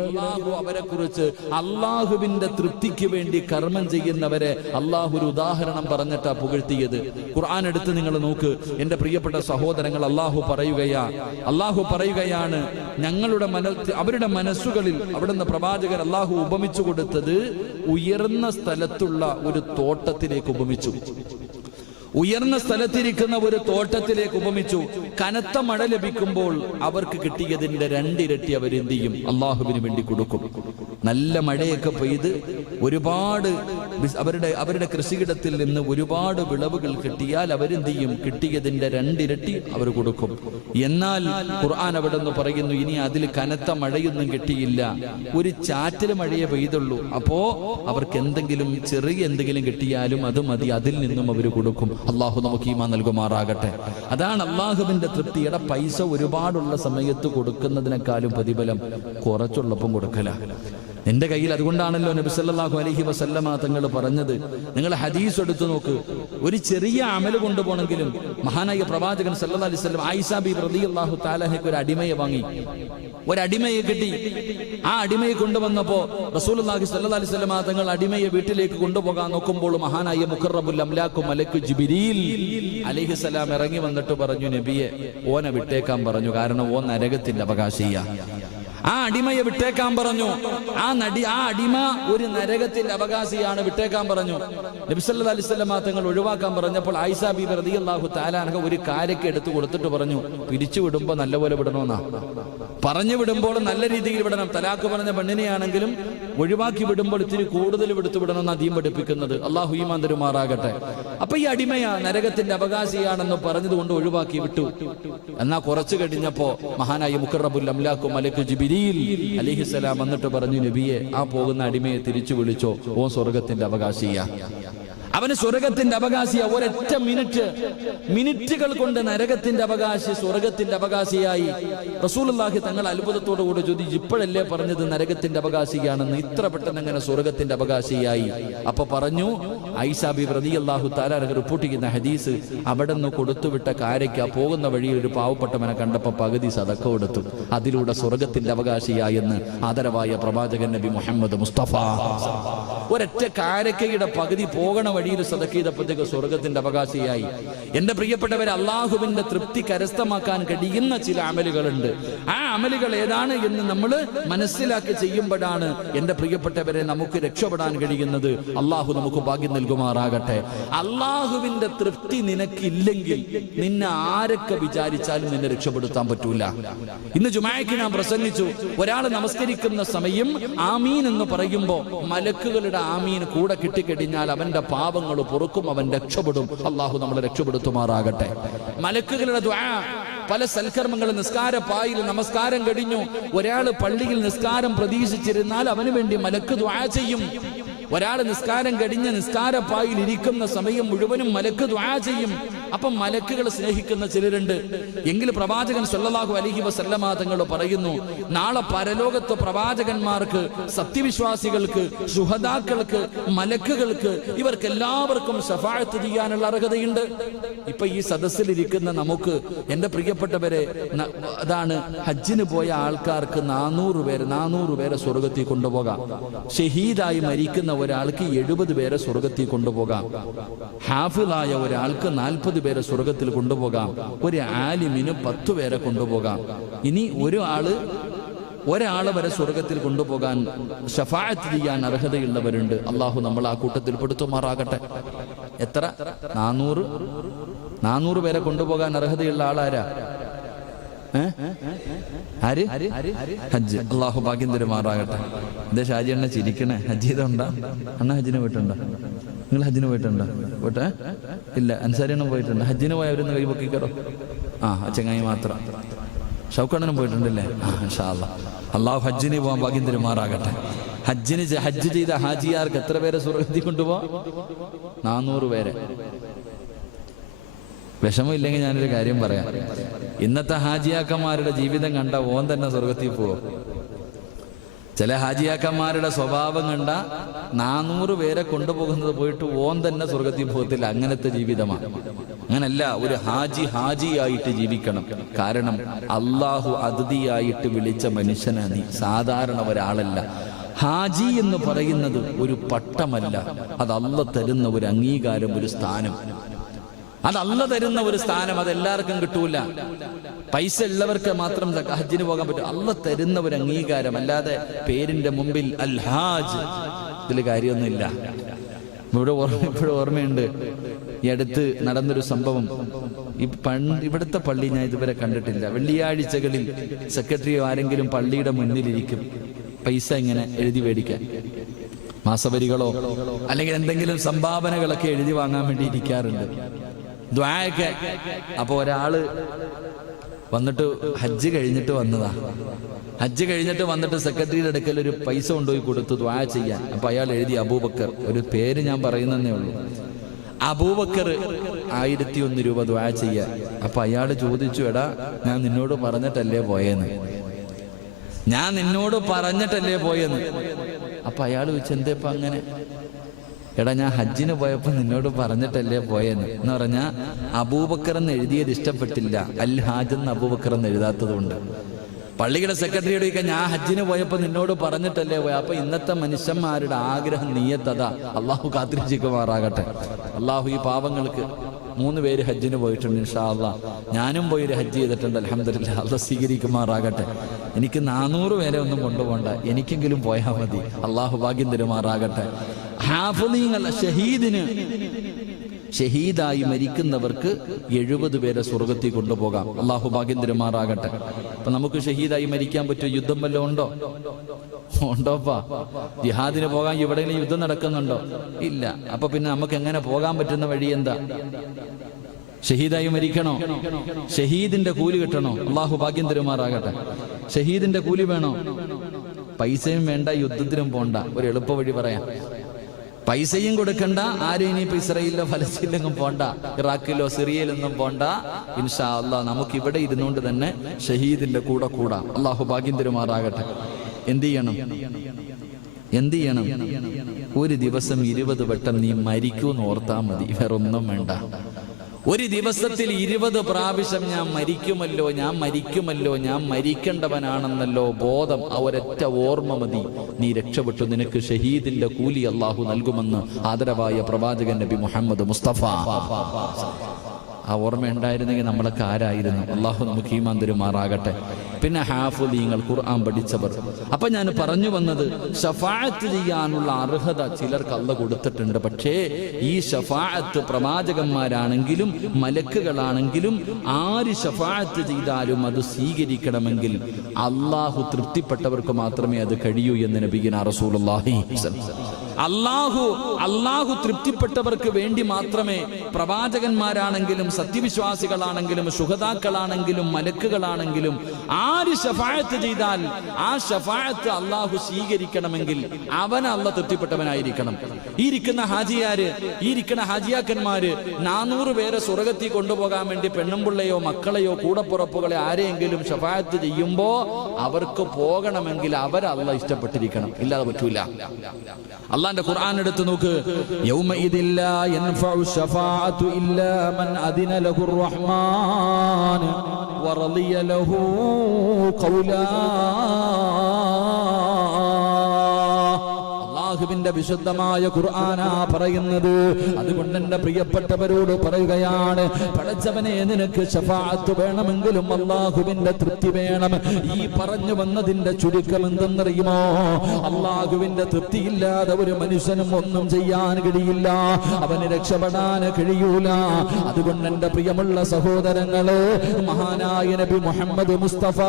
അല്ലാഹു അവരെ കുറിച്ച് അല്ലാഹുവിന്റെ തൃപ്തിക്ക് വേണ്ടി കർമ്മം ചെയ്യുന്നവരെ അല്ലാഹു ഒരു ഉദാഹരണം പറഞ്ഞിട്ടാ പുകഴ്ത്തിയത്. ഖുർആൻ എടുത്ത് നിങ്ങൾ നോക്ക് എന്റെ പ്രിയപ്പെട്ട സഹോദരങ്ങൾ. അല്ലാഹു പറയുകയാണ് ഞങ്ങളുടെ അവരുടെ മനസ്സുകളിൽ അവിടുന്ന് പ്രവാചകർ അല്ലാഹു ഉപമിച്ചു കൊടുത്തത് ഉയർന്ന സ്ഥലത്തുള്ള ഒരു തോട്ടത്തിലേക്ക് ഉപമിച്ചു. ഉയർന്ന സ്ഥലത്തിരിക്കുന്ന ഒരു തോട്ടത്തിലേക്ക് ഉപമിച്ചു. കനത്ത മഴ ലഭിക്കുമ്പോൾ അവർക്ക് കിട്ടിയതിന്റെ 2 ഇരട്ടി അവരെന്ത് ചെയ്യും? അള്ളാഹുവിന് വേണ്ടി കൊടുക്കും. നല്ല മഴയൊക്കെ പെയ്ത് ഒരുപാട് അവരുടെ കൃഷിയിടത്തിൽ നിന്ന് ഒരുപാട് വിളവുകൾ കിട്ടിയാൽ അവരെന്ത് ചെയ്യും? കിട്ടിയതിന്റെ 2 ഇരട്ടി അവർ കൊടുക്കും. എന്നാൽ ഖുർആൻ അവിടെ നിന്ന് പറയുന്നു, ഇനി അതിൽ കനത്ത മഴയൊന്നും കിട്ടിയില്ല, ഒരു ചാറ്റൽ മഴയെ പെയ്തുള്ളൂ. അപ്പോ അവർക്ക് ചെറിയ എന്തെങ്കിലും കിട്ടിയാലും അത് മതി, അതിൽ നിന്നും അവർ കൊടുക്കും. അള്ളാഹു നമുക്ക് ഈമാൻ നൽകുമാറാകട്ടെ. അതാണ് അള്ളാഹുവിന്റെ തൃപ്തിയുടെ പൈസ ഒരുപാടുള്ള സമയത്ത് കൊടുക്കുന്നതിനേക്കാളും പ്രതിഫലം കുറച്ചുള്ളപ്പം കൊടുക്കല. എന്റെ കയ്യിൽ അതുകൊണ്ടാണല്ലോ നബി സല്ലല്ലാഹു അലൈഹി വസല്ലമ തങ്ങൾ പറഞ്ഞത്, നിങ്ങൾ ഹദീസ് എടുത്തു നോക്ക്, ഒരു ചെറിയ അമൽ കൊണ്ടുപോകണമെങ്കിലും മഹാനായ പ്രവാചകൻ സല്ലല്ലാഹു അലൈഹി വസല്ലം ആയിഷ ബീബി റളിയല്ലാഹു തആല അൻഹയ്ക്ക് ഒരു അടിമയെ വാങ്ങി, ഒരടിമയെ കിട്ടി. ആ അടിമയെ കൊണ്ടുവന്നപ്പോ റസൂലുള്ളാഹി സ്വല്ലല്ലാഹി അലൈഹി വസല്ലം തങ്ങൾ അടിമയെ വീട്ടിലേക്ക് കൊണ്ടുപോകാൻ നോക്കുമ്പോൾ മഹാനായ മുഖറബുൽ അംലാഖു മലക്ക് ജിബ്രീൽ അലൈഹിസ്സലാം ഇറങ്ങി വന്നിട്ട് പറഞ്ഞു, നബിയെ ഓനെ വിട്ടേക്കാൻ പറഞ്ഞു, കാരണം ഓൻ നരകത്തിന്റെ അവകാശിയാ. ആ അടിമയെ വിട്ടേക്കാൻ പറഞ്ഞു. ആ അടിമ ഒരു നരകത്തിന്റെ അവകാശിയാണ്, വിട്ടേക്കാൻ പറഞ്ഞു. നബി സല്ലല്ലാഹു അലൈഹി വസല്ലം തങ്ങൾ ഒഴിവാക്കാൻ പറഞ്ഞപ്പോൾ ആയിഷ ബീബി റളിയല്ലാഹു തആല അൻഹ ഒരു കാരക്ക എടുത്തു കൊടുത്തിട്ട് പറഞ്ഞു, പിരിച്ചു വിടുമ്പോ നല്ലപോലെ വിടണമെന്നാ. പറഞ്ഞു വിടുമ്പോൾ നല്ല രീതിയിൽ വിടണം. തലാഖ് പറഞ്ഞ പെണ്ണിനെയാണെങ്കിലും ഒഴിവാക്കി വിടുമ്പോൾ ഇത്തിരി കൂടുതൽ എടുത്തു വിടണമെന്ന് അധികം പഠിപ്പിക്കുന്നത്. അള്ളാഹു ഈമാൻ തരുമാറാകട്ടെ. അപ്പൊ ഈ അടിമയാ നരകത്തിന്റെ അവകാശിയാണെന്ന് പറഞ്ഞതുകൊണ്ട് ഒഴിവാക്കി വിട്ടു. എന്നാ കുറച്ചു കഴിഞ്ഞപ്പോ മഹാനായ മുഖറബുൽ അംലാഖു മലക്ക് ജിബ്രീൽ അലൈഹിസ്സലാം വന്നിട്ട് പറഞ്ഞു, നബിയെ ആ പോകുന്ന അടിമയെ തിരിച്ചു വിളിച്ചോ, ഓ സ്വർഗത്തിന്റെ അവകാശിയാ, അവന് സ്വർഗത്തിന്റെ അവകാശിയാ. ഒരൊറ്റ മിനിറ്റുകൾ കൊണ്ട് നരകത്തിന്റെ അവകാശി സ്വർഗത്തിന്റെ അവകാശിയായി. റസൂലുള്ളാഹി തങ്ങൾ അത്ഭുതത്തോടു കൂടി ചോദിച്ചു, ഇപ്പോഴല്ലേ പറഞ്ഞത് നരകത്തിന്റെ അവകാശിയാണെന്ന്, ഇത്ര പെട്ടെന്ന് എങ്ങനെ സ്വർഗത്തിന്റെ അവകാശിയായി? അപ്പൊ പറഞ്ഞു, ആയിഷ ബീബി റളിയല്ലാഹു തആല റിപ്പോർട്ട് ചെയ്യുന്ന ഹദീസ്, അവിടെ നിന്ന് കൊടുത്തുവിട്ട കാരയ്ക്ക് പോകുന്ന വഴിയിൽ ഒരു പാവപ്പെട്ടവനെ കണ്ടപ്പോ പകുതി സദഖ കൊടുത്തു, അതിലൂടെ സ്വർഗത്തിന്റെ അവകാശിയായെന്ന് ആദരവായ പ്രവാചകൻ നബി മുഹമ്മദ് മുസ്തഫ. ഒരൊറ്റ കാരക്കയുടെ പകുതി പോകണ വഴിയിൽ സദഖ ചെയ്തപ്പോഴത്തേക്ക് സ്വർഗത്തിന്റെ അവകാശിയായി. എന്റെ പ്രിയപ്പെട്ടവരെ, അള്ളാഹുവിന്റെ തൃപ്തി കരസ്ഥമാക്കാൻ കഴിയുന്ന ചില അമലുകളുണ്ട്. ആ അമലുകൾ ഏതാണ് എന്ന് നമ്മൾ മനസ്സിലാക്കി ചെയ്യുമ്പോഴാണ് എന്റെ പ്രിയപ്പെട്ടവരെ നമുക്ക് രക്ഷപ്പെടാൻ കഴിയുന്നത്. അള്ളാഹു നമുക്ക് ഭാഗ്യം നൽകുമാറാകട്ടെ. അള്ളാഹുവിന്റെ തൃപ്തി നിനക്കില്ലെങ്കിൽ നിന്നെ ആരൊക്കെ വിചാരിച്ചാലും നിന്നെ രക്ഷപ്പെടുത്താൻ പറ്റൂല. ഇന്ന് ജുമാഅയ്ക്ക് ഞാൻ പ്രസംഗിച്ചു, ഒരാൾ നമസ്കരിക്കുന്ന സമയം ആമീൻ എന്ന് പറയുമ്പോ മലക്കുകളുടെ ആമീൻ കൂടെ കിട്ടിക്കഴിഞ്ഞാൽ അവന്റെ പാപങ്ങൾ പൊറുക്കും, അവൻ രക്ഷപ്പെടും. അള്ളാഹു നമ്മളെ രക്ഷപ്പെടുത്തുമാറാകട്ടെ. മലക്കുകളുടെ ദുആ, പല സൽക്കർമ്മങ്ങളും, നിസ്കാരപ്പായിൽ നമസ്കാരം കഴിഞ്ഞു ഒരാള് പള്ളിയിൽ നിസ്കാരം പ്രതീക്ഷിച്ചിരുന്നാൽ അവന് വേണ്ടി മലക്ക് ദുആ ചെയ്യും. ഒരാൾ നിസ്കാരം കഴിഞ്ഞ് നിസ്കാരപ്പായിൽ ഇരിക്കുന്ന സമയം മുഴുവനും മലക്ക് ദുആ ചെയ്യും. അപ്പം മലക്കുകൾ സ്നേഹിക്കുന്ന ചിലരുണ്ട്. എങ്കിൽ പ്രവാചകൻ സല്ലല്ലാഹു അലൈഹി വസല്ലമ തങ്ങൾ പറയുന്നു, നാളെ പരലോകത്ത് പ്രവാചകന്മാർക്ക്, സത്യവിശ്വാസികൾക്ക്, ശുഹദാക്കൾക്ക്, മലക്കുകൾക്ക്, ഇവർക്ക് എല്ലാവർക്കും ശഫാഅത്ത് ചെയ്യാനുള്ള അർഹതയുണ്ട്. ഇപ്പൊ ഈ സദസ്സിലിരിക്കുന്ന നമുക്ക്, എന്റെ പ്രിയപ്പെട്ടവരെ, അതാണ് ഹജ്ജിന് പോയ ആൾക്കാർക്ക് 400 പേരെ സ്വർഗത്തിൽ കൊണ്ടുപോകാം. ഷഹീദായി മരിക്കുന്ന ഒരാൾക്ക് 70 പേരെ സ്വർഗത്തിൽ കൊണ്ടുപോകാം. ഹാഫിളായ ഒരാൾക്ക് 40 പേരെ സ്വർഗത്തിൽ കൊണ്ടുപോകാം. ഒരു ആലിമിന് 10 പേരെ കൊണ്ടുപോകാം. ഇനി ഒരു ആള് ഒരാളെ വരെ സ്വർഗത്തിൽ കൊണ്ടുപോകാൻ ശഫാഅത്ത് ചെയ്യാൻ അർഹതയുള്ളവരുണ്ട്. അള്ളാഹു നമ്മൾ ആ കൂട്ടത്തിൽ പെടുത്തുമാറാകട്ടെ. എത്ര? 400 പേരെ കൊണ്ടുപോകാൻ അർഹതയുള്ള ആളാരാ? ആര്? ഹജ്ജ്. അള്ളാഹു ഭാഗ്യം തരുമാറാകട്ടെ. എന്താ ഷാജി അണ്ണ ചിരിക്കണേ? ഹജ്ജ് ചെയ്തോണ്ടാ? അണ്ണ ഹജ്ജിന് പോയിട്ടുണ്ടോ? നിങ്ങൾ ഹജ്ജിന് പോയിട്ടുണ്ടോ? പോട്ടെ ഇല്ല. അൻസാരി അണ്ണൻ പോയിട്ടുണ്ട്. ഹജ്ജിന് പോയവരൊന്ന് കൈപൊക്കിക്കറോ? ചങ്ങായി മാത്രം. ഷൗക്കണ്ണനും പോയിട്ടുണ്ടല്ലേ? ഇൻഷാ അല്ലാഹ്. അള്ളാഹു ഹജ്ജിന് പോകാൻ ഭാഗ്യം തരുമാറാകട്ടെ. ഹജ്ജ് ചെയ്ത ഹാജിയാർക്ക് എത്ര പേരെ സ്വർഗ്ഗത്തിൽ കൊണ്ടുപോവാ? 400 പേരെ. വിഷമമില്ലെങ്കിൽ ഞാനൊരു കാര്യം പറയാം. ഇന്നത്തെ ഹാജിയാക്കന്മാരുടെ ജീവിതം കണ്ട ഓൻ തന്നെ സ്വർഗത്തിൽ പോവും. ചില ഹാജിയാക്കന്മാരുടെ സ്വഭാവം കണ്ട 400 പേരെ കൊണ്ടുപോകുന്നത് പോയിട്ട് ഓൻ തന്നെ സ്വർഗത്തിൽ പോകത്തില്ല. അങ്ങനത്തെ ജീവിതമാണ്. അങ്ങനല്ല, ഒരു ഹാജിയായിട്ട് ജീവിക്കണം. കാരണം അള്ളാഹു അതിഥിയായിട്ട് വിളിച്ച മനുഷ്യനാണ് നീ, സാധാരണ ഒരാളല്ല. ഹാജി എന്ന് പറയുന്നത് ഒരു പട്ടമല്ല, അത് അള്ളാഹു തരുന്ന ഒരു അംഗീകാരം, ഒരു സ്ഥാനം. അത് അള്ളാഹു തരുന്ന ഒരു സ്ഥാനം. അതെല്ലാവർക്കും കിട്ടൂല. പൈസ ഉള്ളവർക്ക് മാത്രം ഹജ്ജിന് പോകാൻ പറ്റും. അള്ളാഹു തരുന്ന ഒരു അംഗീകാരം. അല്ലാതെ പേരിന്റെ മുമ്പിൽ അൽ ഹാജ് ഇതിൽ കാര്യമൊന്നുമില്ല. ഇപ്പോഴും ഓർമ്മയുണ്ട്, ഈ അടുത്ത് നടന്നൊരു സംഭവം. ഇവിടുത്തെ പള്ളി ഞാൻ ഇതുവരെ കണ്ടിട്ടില്ല. വെള്ളിയാഴ്ചകളിൽ സെക്രട്ടറിയോ ആരെങ്കിലും പള്ളിയുടെ മുന്നിലിരിക്കും, പൈസ ഇങ്ങനെ എഴുതി മേടിക്കാൻ, മാസവരികളോ അല്ലെങ്കിൽ എന്തെങ്കിലും സംഭാവനകളൊക്കെ എഴുതി വാങ്ങാൻ വേണ്ടി ഇരിക്കാറുണ്ട്, ദ്വായൊക്കെ. അപ്പൊ ഒരാള് വന്നിട്ട് ഹജ്ജ് കഴിഞ്ഞിട്ട് വന്നതാ. ഹജ്ജ് കഴിഞ്ഞിട്ട് വന്നിട്ട് സെക്രട്ടറിയുടെ അടുക്കൽ ഒരു പൈസ കൊണ്ടുപോയി കൊടുത്തു ദ്വാ ചെയ്യാൻ. അപ്പൊ അയാൾ എഴുതി അബൂബക്കർ. ഒരു പേര് ഞാൻ പറയുന്നേ ഉള്ളൂ. അബൂബക്കർ 1001 രൂപ ദ്വാ ചെയ്യാൻ. അപ്പൊ അയാൾ ചോദിച്ചു, എടാ ഞാൻ നിന്നോട് പറഞ്ഞിട്ടല്ലേ പോയെന്ന്. അപ്പൊ അയാൾ ചോദിച്ചു, എന്തേപ്പ അങ്ങനെ? എടാ ഞാൻ ഹജ്ജിന് പോയപ്പോ നിന്നോട് പറഞ്ഞിട്ടല്ലേ പോയെന്ന്. എന്ന് പറഞ്ഞാ അബൂബക്കർ എന്ന് എഴുതിയത് ഇഷ്ടപ്പെട്ടില്ല, അൽ ഹാജ് എന്ന് അബൂബക്കർ എന്ന് എഴുതാത്തത് കൊണ്ട്. പള്ളിയുടെ സെക്രട്ടറിയോട് ചോദിക്കാൻ, ഞാൻ ഹജ്ജിന് പോയപ്പോ നിന്നോട് പറഞ്ഞിട്ടല്ലേ പോയ. അപ്പൊ ഇന്നത്തെ മനുഷ്യന്മാരുടെ ആഗ്രഹം നീയത്തതാ. അള്ളാഹു കാത്തിരിക്കുമാറാകട്ടെ. അള്ളാഹു ഈ പാവങ്ങൾക്ക് 3 പേര് ഹജ്ജിന് പോയിട്ടുണ്ട്. ഇൻഷാ അല്ലാഹ് ഞാനും പോയി ഒരു ഹജ്ജ് ചെയ്തിട്ടുണ്ട്. അൽഹംദുലില്ലാഹ്. അള്ളാഹ് സ്വീകരിക്കുമാറാകട്ടെ. എനിക്ക് 400 പേരെ ഒന്നും കൊണ്ടുപോകണ്ട, എനിക്കെങ്കിലും പോയാൽ മതി. അള്ളാഹു ഭാഗ്യം തരുമാറാകട്ടെ. ഹാഫിളീങ്ങൾ, ഷഹീദായി മരിക്കുന്നവർക്ക് 70 പേരെ സ്വർഗത്തിൽ കൊണ്ടുപോകാം. അള്ളാഹു ഭാഗ്യം തരുമാറാകട്ടെ. അപ്പൊ നമുക്ക് ഷഹീദായി മരിക്കാൻ പറ്റുമോ? യുദ്ധം വല്ലതും ഉണ്ടോപ്പാ? ജിഹാദിന് പോകാൻ എവിടെയെങ്കിലും യുദ്ധം നടക്കുന്നുണ്ടോ? ഇല്ല. അപ്പൊ പിന്നെ നമുക്ക് എങ്ങനെ പോകാൻ പറ്റുന്ന വഴി എന്താ? ഷഹീദായി മരിക്കണോ? ഷഹീദിന്റെ കൂലി കിട്ടണോ? അള്ളാഹു ഭാഗ്യം തരുമാറാകട്ടെ. ഷഹീദിന്റെ കൂലി വേണോ? പൈസയും വേണ്ട, യുദ്ധത്തിനും പോണ്ട. ഒരു എളുപ്പ വഴി പറയാം. പൈസയും കൊടുക്കണ്ട. ആരും ഇനിയിപ്പോ ഇസ്രായേലിലോ ഫലസ്തീനിലെങ്ങും പോണ്ട, ഇറാഖിലോ സിറിയയിലൊന്നും പോണ്ട. ഇൻഷാ അല്ലാഹ് നമുക്ക് ഇവിടെ ഇരുന്നുകൊണ്ട് തന്നെ ഷഹീദിന്റെ കൂടെ കൂടാം. അള്ളാഹു ഭാഗ്യം തരുമാറാകട്ടെ. എന്ത് ചെയ്യണം? ഒരു ദിവസം 20 വട്ടം നീ മരിക്കൂന്ന് ഓർത്താ മതി, വേറൊന്നും വേണ്ട. ഒരു ദിവസത്തിൽ 20 പ്രാവശ്യം ഞാൻ മരിക്കുമല്ലോ, ഞാൻ മരിക്കേണ്ടവനാണെന്നല്ലോ ബോധം, ആ ഒരൊറ്റ ഓർമ്മ മതി. നീ രക്ഷപ്പെട്ടു. നിനക്ക് ഷഹീദിന്റെ കൂലി അള്ളാഹു നൽകുമെന്ന് ആദരവായ പ്രവാചകൻ നബി മുഹമ്മദ് മുസ്തഫ. ആ ഓർമ്മ ഉണ്ടായിരുന്നെങ്കിൽ നമ്മളൊക്കെ ആരായിരുന്നു? അള്ളാഹു നമുക്ക് ഈമാൻ തരുമാറാകട്ടെ. പിന്നെ ഹാഫിളീങ്ങൾ, ഖുർആൻ പഠിച്ചവർ. അപ്പൊ ഞാൻ പറഞ്ഞു വന്നത്, ശഫാഅത്ത് ചെയ്യാനുള്ള അർഹത ചിലർക്ക് അല്ലാഹു കൊടുത്തിട്ടുണ്ട്. പക്ഷേ ഈ ശഫാഅത്ത് പ്രവാചകന്മാരാണെങ്കിലും മലക്കുകളാണെങ്കിലും ആര് ശഫാഅത്ത് ചെയ്താലും അത് സ്വീകരിക്കണമെങ്കിൽ അള്ളാഹു തൃപ്തിപ്പെട്ടവർക്ക് മാത്രമേ അത് കഴിയൂ എന്ന് നബിയുനാ റസൂലുള്ളാഹി അള്ളാഹു തൃപ്തിപ്പെട്ടവർക്ക് വേണ്ടി മാത്രമേ പ്രവാചകന്മാരാണെങ്കിലും സത്യവിശ്വാസികളാണെങ്കിലും ശുഹദാക്കളാണെങ്കിലും മലക്കുകളാണെങ്കിലും ആര് ശഫാഅത്ത് ചെയ്താൽ ആ ശഫാഅത്ത് അള്ളാഹു സ്വീകരിക്കണമെങ്കിൽ അവൻ അള്ളാഹു തൃപ്തിപ്പെട്ടവനായിരിക്കണം. ഈ ഇരിക്കുന്ന ഹാജിയാക്കന്മാര് 400 പേരെ സ്വർഗ്ഗത്തിൽ കൊണ്ടുപോകാൻ വേണ്ടി പെണ്ണുമ്പിള്ളയോ മക്കളെയോ കൂടപ്പുറപ്പുകളെ ആരെയെങ്കിലും ശഫാഅത്ത് ചെയ്യുമ്പോ അവർക്ക് പോകണമെങ്കിൽ അവരല്ല ഇഷ്ടപ്പെട്ടിരിക്കണം, ഇല്ലാതെ പറ്റൂല. അള്ളാന്റെ ഖുർആൻ എടുത്ത് നോക്ക്. യൗമഇദിൻ ലാ യൻഫഉ ശഫാഅതു ഇല്ലാ മൻ അദിന ലഹുർ റഹ്മാൻ വറളിയ ലഹു ഖൗലാ. അള്ളാഹുവിന്റെ വിശുദ്ധമായ ഖുർആനാ പറയുന്നത്. അതുകൊണ്ട് എന്റെ പ്രിയപ്പെട്ടവരോട് പറയുകയാണ്, പടച്ചവനെ നിനക്ക് ശഫാഅത്ത് വേണമെങ്കിലും അള്ളാഹുവിന്റെ തൃപ്തി വേണം. ഈ പറഞ്ഞു വന്നതിന്റെ ചുരുക്കം എന്തെന്നറിയുമോ? അള്ളാഹുവിന്റെ തൃപ്തിയില്ലാതെ ഒരു മനുഷ്യനും ഒന്നും ചെയ്യാൻ കഴിയില്ല, അവന് രക്ഷപ്പെടാൻ കഴിയൂല. അതുകൊണ്ട് എന്റെ പ്രിയമുള്ള സഹോദരങ്ങള്, മഹാനായ നബി മുഹമ്മദ് മുസ്തഫ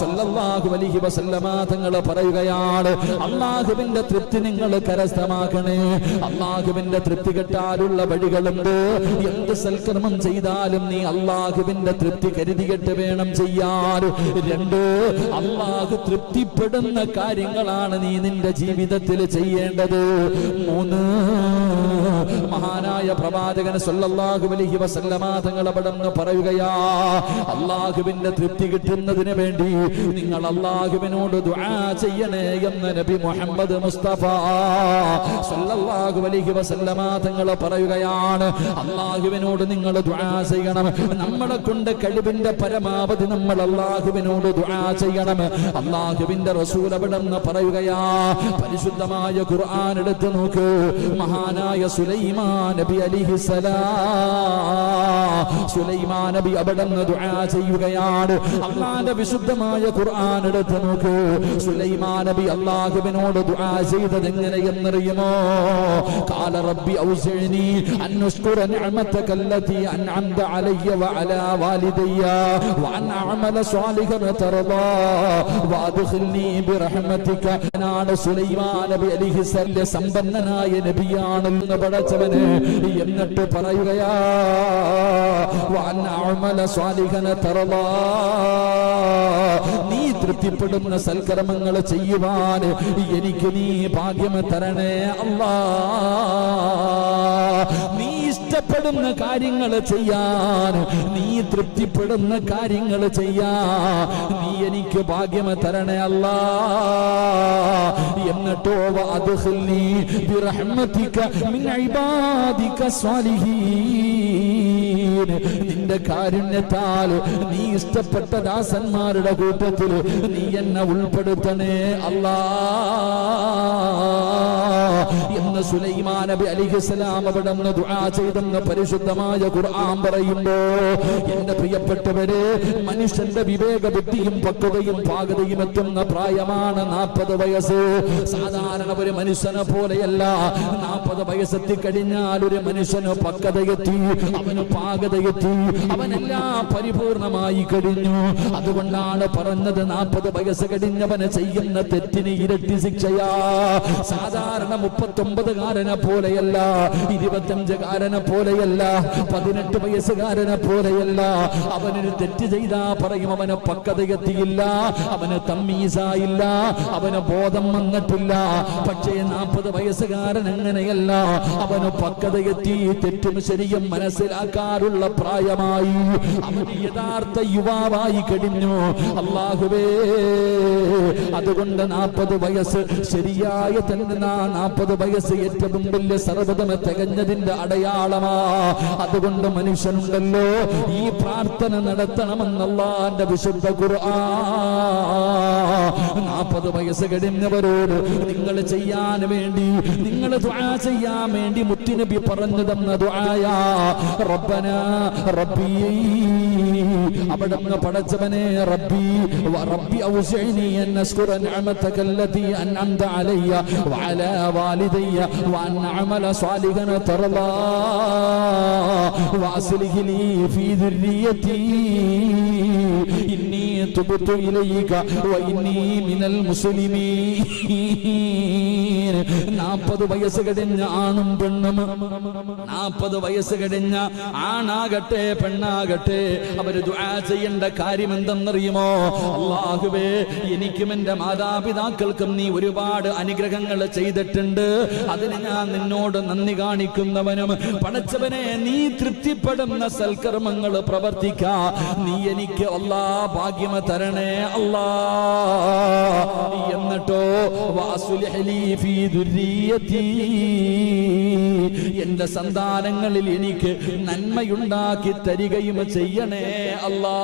സല്ലല്ലാഹു അലൈഹി വസല്ലമ തങ്ങൾ പറയുകയാണ്, അള്ളാഹുവിന്റെ തൃപ്തി നിങ്ങൾ കരസ്ഥമാക്കണേ. അള്ളാഹുവിന്റെ തൃപ്തി കിട്ടാനുള്ള വഴികളുണ്ട്. എന്ത് സൽക്കർമ്മം ചെയ്താലും നീ അള്ളാഹുവിന്റെ തൃപ്തി കരുതിയിട്ട് വേണം ചെയ്യാൻ. 2, അള്ളാഹു തൃപ്തിപ്പെടുന്ന കാര്യങ്ങളാണ് നീ നിന്റെ ജീവിതത്തിൽ ചെയ്യേണ്ടത്. 3, മഹാനായ പ്രവാചകൻ സല്ലല്ലാഹു അലൈഹി വസല്ലമ തങ്ങൾ അവിടുന്ന് പറയുകയാ, അള്ളാഹുവിന്റെ തൃപ്തി കിട്ടുന്നതിന് വേണ്ടി നിങ്ങൾ അള്ളാഹുവിനോട് ദുആ ചെയ്യണേ എന്ന് നബി മുഹമ്മദ് മുസ്തഫ സല്ലല്ലാഹു അലൈഹി വസല്ലമ തങ്ങൾ പറയുകയാണ്. അള്ളാഹുവിനോട് നിങ്ങൾ ദുആ ചെയ്യണം. നമ്മളെ കൊണ്ട് കഴിവിന്റെ പരമാവധി നമ്മൾ അള്ളാഹുവിനോട് ദുആ ചെയ്യണം. അള്ളാഹുവിന്റെ റസൂൽ അവിടുന്ന് പറയുകയാ, പരിശുദ്ധമായ ഖുർആൻ എടുത്തു നോക്ക്. മഹാനായ സുലൈമാൻ നബി അലൈഹിസ്സലാം, സുലൈമാൻ നബി അവിടുന്ന് ദുആ ചെയ്യുകയാണ്. അല്ലാഹുവിന്റെ വിശുദ്ധമായ ഖുർആൻ എടുത്തു നോക്ക്. സുലൈമാൻ നബി അല്ലാഹുവിനോട് ദുആ ചെയ്തത് എങ്ങനെയെന്നറിയുമോ? ഖാല റബ്ബി ഔസിഅനി അൻ അശ്കുറ നിഅമതക അല്ലതി അൻഅംത അലയ്യ വഅലാ വാലിദയ്യ വഅൻ അഅമല സ്വാലിഹൻ തർദാ വഅദ്ഖിൽനി ബിറഹ്മതിക. നാണ് സുലൈമാൻ നബി അലൈഹിസ്സലാം സമ്പന്നനായ നബിയാണെന്ന് പടച്ചവനെ. എന്നിട്ട് പറയുകയാ, വഅൻ അഅമല സ്വാലിഹൻ തർദാ, നീ തൃപ്തിപ്പെടുന്ന സൽക്കർമ്മങ്ങൾ ചെയ്യുവാൻ എനിക്ക് നീ ഭാഗ്യം തരണേ അല്ലാ. നീ ഇഷ്ടപ്പെടുന്ന കാര്യങ്ങൾ ചെയ്യാൻ, നീ തൃപ്തിപ്പെടുന്ന കാര്യങ്ങൾ ചെയ്യാൻ നീ എനിക്ക് ഭാഗ്യം തരണേ അല്ലാ. എന്നിട്ടോ വഅദ്ഖിൽനി ബിറഹ്മതിക മിൻ ഇബാദിക സ്വാലിഹീൻ, നിന്റെ കാരുണ്യത്താൽ നീ ഇഷ്ടപ്പെട്ട ദാസന്മാരുടെ കൂട്ടത്തിൽ നീ എന്നെ ഉൾപ്പെടുത്തണേ അല്ലാ എന്ന് സുലൈമാൻ നബി അലൈഹിസ്സലാം അവിടുന്ന് ദുആ ചെയ്തെന്ന് പരിശുദ്ധമായ ഖുർആൻ പറയുമ്പോ, എന്റെ പ്രിയപ്പെട്ടവരെ, മനുഷ്യന്റെ വിവേക ബുദ്ധിയും പക്വതയും പാകതയും എത്തുന്ന പ്രായമാണ് 40 വയസ്സ്. സാധാരണ ഒരു മനുഷ്യനെ പോലെയല്ല. 40 വയസ്സെത്തിക്കഴിഞ്ഞാൽ ഒരു മനുഷ്യന് പക്വതയെത്തി, അവന് പാകതയെത്തി, അവനെല്ലാം പരിപൂർണമായി കഴിഞ്ഞു. അതുകൊണ്ടാണ് പറഞ്ഞത് 40 വയസ്സ് കഴിഞ്ഞവന് ചെയ്യുന്ന തെറ്റിന് ഇരട്ടി ശിക്ഷയാ. സാധാരണ 39കാരനെ പോലെയല്ല, 25കാരനെ പോലെയല്ല, 18 വയസ്സുകാരനെ പോലെയല്ല. അവനൊരു തെറ്റ് ചെയ്താ പറയും അവന് പക്വതയെത്തിയില്ല, അവന് തമ്മീസായില്ല, അവന് ബോധം വന്നിട്ടില്ല. പക്ഷേ 40 വയസ്സുകാരൻ അങ്ങനെയല്ല, അവന് പക്വതയെത്തി, തെറ്റും ശരിയും മനസ്സിലാക്കാറുള്ള പ്രായമായി, അവൻ യഥാർത്ഥ യുവാവായി കഴിഞ്ഞു. അല്ലാഹുവേ, അതുകൊണ്ട് 40 വയസ്സ് ശരിയായ തന്നെ 40 വയസ്സ് ഏറ്റവും വലിയ സർവ്വതം തികഞ്ഞതിന്റെ അടയാളമാ. അതുകൊണ്ട് മനുഷ്യനുണ്ടല്ലോ, ഈ പ്രാർത്ഥന നടത്തണമെന്ന് അല്ലാഹുവിന്റെ വിശുദ്ധ ഖുർആൻ 40 വയസ്സ് കഴിഞ്ഞവരോട് നിങ്ങൾ ചെയ്യാൻ വേണ്ടി, നിങ്ങൾ ദുആ ചെയ്യാൻ വേണ്ടി മുത്തുനബി പറഞ്ഞു തന്ന ദുആയാ. റബ്ബനാ റബ്ബി, അവിടുന്ന് പടച്ചവനെ, റബ്ബി റബ്ബി ഔസിഅനി അൻ അശ്കുറ നിഅമതക അല്ലതി അൻഅംത അലയ്യ വഅലാ വാലിദയ്യ വഅൻ അഅമല സ്വാലിഹൻ തർദാ വഅസ്ലിഹ് ലീ ഫീ ദുർരിയതി ഇന്നി തുബ്തു ഇലൈക വഇന്നി മിനൽ മുസ്ലിമീൻ. 40 വയസ്സ് കഴിഞ്ഞ ആണും പെണ്ണും, 40 വയസ്സ് കഴിഞ്ഞ ആണാകട്ടെ പെണ്ണാകട്ടെ, അവര് ദുആ ചെയ്യേണ്ട കാര്യം എന്തെന്നറിയുമോ? അല്ലാഹുവേ, എനിക്കും എന്റെ മാതാപിതാക്കൾക്കും നീ ഒരുപാട് അനുഗ്രഹങ്ങൾ ചെയ്തിട്ടുണ്ട്, അതിന് ഞാൻ നിന്നോട് നന്ദി കാണിക്കുന്നവനും. പടച്ചവനെ, നീ തൃപ്തിപ്പെടുന്ന സൽക്കർമ്മങ്ങൾ പ്രവർത്തിക്കാ നീ എനിക്ക് അല്ലാ ഭാഗ്യം തരണേ അല്ലാ. എന്നിട്ടോ വഅസ്ലിഹ് ലീ ഫീ ദുർരിയതി, എന്റെ സന്താനങ്ങളിൽ എനിക്ക് നന്മയുണ്ടാക്കി തരികയും ചെയ്യണേ അല്ലാ.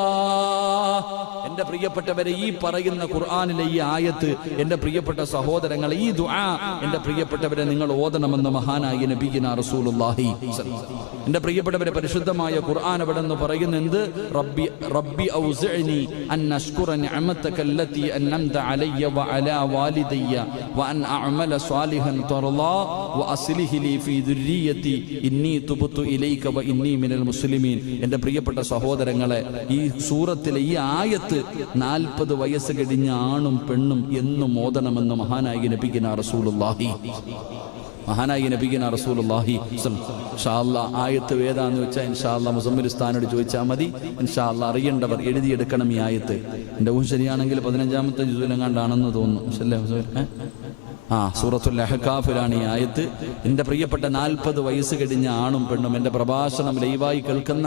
എന്റെ പ്രിയപ്പെട്ടവരെ, ഈ പറയുന്ന ഖുർആനിലെ ഈ ആയത്ത് എന്റെ പ്രിയപ്പെട്ട സഹോദരങ്ങളെ, ഈ ദുആ എന്റെ പ്രിയപ്പെട്ടവരെ നിങ്ങൾ ഓതണമെന്ന് മഹാനായ നബിയിന റസൂലുള്ളാഹി. എന്റെ പ്രിയപ്പെട്ടവരെ, പരിശുദ്ധമായ ഖുർആൻ അവിടെ നിന്ന് പറയുന്നത് റബ്ബി ഔസിഅനി അൻ അഷ്കുറ നിഅമതക അല്ലതി അൻഅംത അലയ്യ വഅലാ വാലിദയ്യ വഅൻ അഅമല സ്വാലിഹൻ തർളാ വഅസ്ലിഹ് ലി ഫീ ദുർരിയതി ഇന്നി തുബ്തു ഇലൈക വഇന്നി മിനൽ മുസ്ലിമീൻ. എന്റെ പ്രിയപ്പെട്ട സഹോദരങ്ങളെ, ഈ സൂറത്തിലെ ഈ ആയത്ത് 40 വയസ്സ് കഴിഞ്ഞ ആണും പെണ്ണും എന്നും ഓതണമെന്ന് മഹാനായ നബിയിന റസൂലുള്ളാഹി. ഇൻഷാ അല്ലാഹ് ആയത്ത് ഏതാന്ന് വെച്ചാൽ ഇൻഷാ അല്ലാഹ് മുസമ്മിൽ ഉസ്താദിനോട് ചോദിച്ചാൽ മതി. ഇൻഷാ അല്ലാഹ് അറിയേണ്ടവർ എഴുതിയെടുക്കണം ഈ ആയത്ത്. എൻ്റെ ഊഹം ശരിയാണെങ്കിൽ 15-ാമത്തെ ജുസിലെങ്ങാണ്ടാണെന്ന് തോന്നുന്നു. സൂറത്തുൽ അഹ്കാഫിലാണ് ഈ ആയത്ത്. എൻ്റെ പ്രിയപ്പെട്ട 40 വയസ്സ് കഴിഞ്ഞ ആണും പെണ്ണും, എൻ്റെ പ്രഭാഷണം ലൈവായി കേൾക്കുന്ന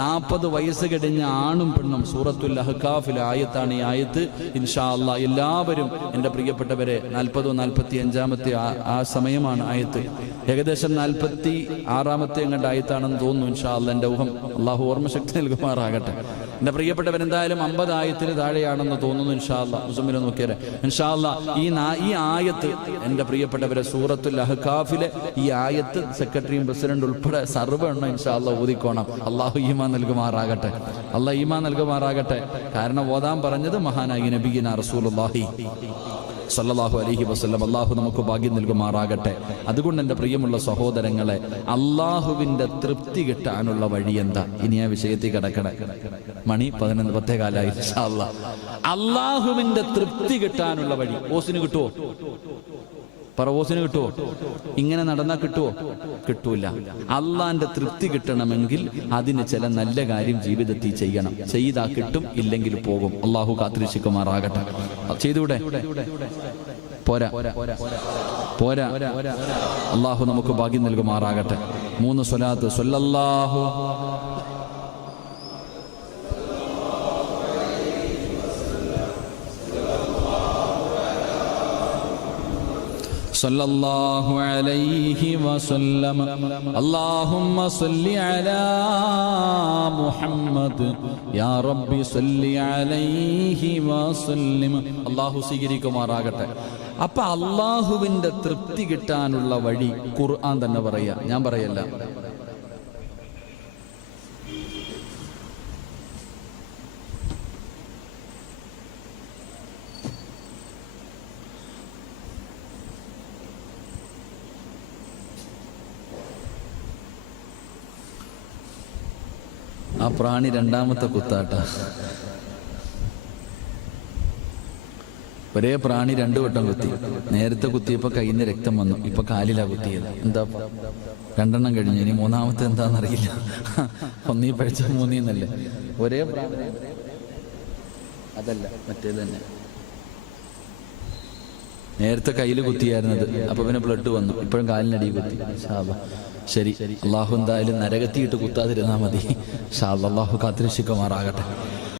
40 വയസ്സ് കഴിഞ്ഞ ആണും പെണ്ണും, സൂറത്തുൽ അഹ്കാഫിലെ ആയത്താണ് ഈ ആയത്ത്. ഇൻഷാ അല്ലാഹ് എല്ലാവരും എൻ്റെ പ്രിയപ്പെട്ടവരെ 40-45-ാമത്തെ ആ സമയമാണ് ആയത്ത്. ഏകദേശം 46-ാമത്തെ എങ്ങോട്ട് ആയത്താണെന്ന് തോന്നുന്നു. ഇൻഷാ അല്ലാഹ് എൻ്റെ ഊഹം, അള്ളാഹു ഓർമ്മശക്തി നൽകുമാറാകട്ടെ. എൻ്റെ പ്രിയപ്പെട്ടവരെന്തായാലും 50 ആയത്തിന് താഴെയാണെന്ന് തോന്നുന്നു. ഇൻഷാ അല്ലാഹ് മുസമ്മിൽ നോക്കിയാലേ ഇൻഷാ അല്ലാഹ് ഈ ആയത്ത് എന്റെ പ്രിയപ്പെട്ടവരെ, സൂറത്തുൽ അഹ്കാഫിലെ ഈ ആയത്ത് സെക്രട്ടറിയും പ്രസിഡന്റ് ഉൾപ്പെടെ സർവ്വ എണ്ണം ഇൻഷാ അല്ലാഹ് ഓതിക്കോണം. അള്ളാഹു ഈമാൻ നൽകുമാറാകട്ടെ. അള്ളാഹ് ഈമാൻ നൽകുമാറാകട്ടെ. കാരണം ഓതാൻ പറഞ്ഞത് മഹാനായ നബിയിന റസൂലുള്ളാഹി സല്ലല്ലാഹു അലൈഹി വസല്ലം. അള്ളാഹു നമുക്ക് ഭാഗ്യം നൽകുമാറാകട്ടെ. അതുകൊണ്ട് എൻ്റെ പ്രിയമുള്ള സഹോദരങ്ങളെ, അള്ളാഹുവിൻ്റെ തൃപ്തി കിട്ടാനുള്ള വഴി എന്താ? ഇനി ആ വിഷയത്തിൽ കിടക്കണേ. മണി 11:10 ഇൻഷാ അല്ലാഹ്. അള്ളാഹുവിൻ്റെ തൃപ്തി കിട്ടാനുള്ള വഴി ഓസിന് കിട്ടുമോ? പറവോസിന് കിട്ടുമോ? ഇങ്ങനെ നടന്നാൽ കിട്ടുമോ? കിട്ടൂല. അള്ളാന്റെ തൃപ്തി കിട്ടണമെങ്കിൽ അതിന് ചില നല്ല കാര്യം ജീവിതത്തിൽ ചെയ്യണം. ചെയ്താൽ കിട്ടും, ഇല്ലെങ്കിൽ പോകും. അള്ളാഹു കാത്തിരക്ഷിക്കുമാറാകട്ടെ. ചെയ്തൂടെ? പോരാ പോരാ. അള്ളാഹു നമുക്ക് ഭാഗ്യം നൽകുമാറാകട്ടെ. 3 സ്വലാത്ത്. സ്വല്ലല്ലാഹു സല്ലല്ലാഹു അലൈഹി വസല്ലം. അല്ലാഹുമ്മ സല്ലി അലാ മുഹമ്മദ് യാ റബ്ബി സല്ലി അലൈഹി വസല്ലം. അല്ലാഹു സ്വീകരിക്കുമാറാകട്ടെ. അപ്പൊ അല്ലാഹുവിന്റെ തൃപ്തി കിട്ടാനുള്ള വഴി ഖുർആൻ തന്നെ പറയാ, ഞാൻ പറയല്ല. ആ പ്രാണി 2ാമത്തെ കുത്താട്ട. ഒരേ പ്രാണി 2 വട്ടം കുത്തി. നേരത്തെ കുത്തിയപ്പോൾ കയ്യിൽ നിന്ന് രക്തം വന്നു, ഇപ്പൊ കാലിലാ കുത്തിയത്. എന്താ 2 എണ്ണം കഴിഞ്ഞു, ഇനി 3ാമത്തെ എന്താണെന്നറിയില്ല. 1 പഴിച്ച 3 ഒരേ പ്രാണി. അതല്ല, മറ്റേത് തന്നെ. നേരത്തെ കയ്യിൽ കുത്തിയായിരുന്നത്, അപ്പൊ പിന്നെ ബ്ലഡ് വന്നു, ഇപ്പോഴും കാലിനടി കുത്തി. ശരി, അള്ളാഹു എന്തായാലും നരകത്തിയിട്ട് കുത്താതിരുന്നാൽ മതി. അള്ളാഹു കാത്തിരക്ഷിക്കുമാറാകട്ടെ.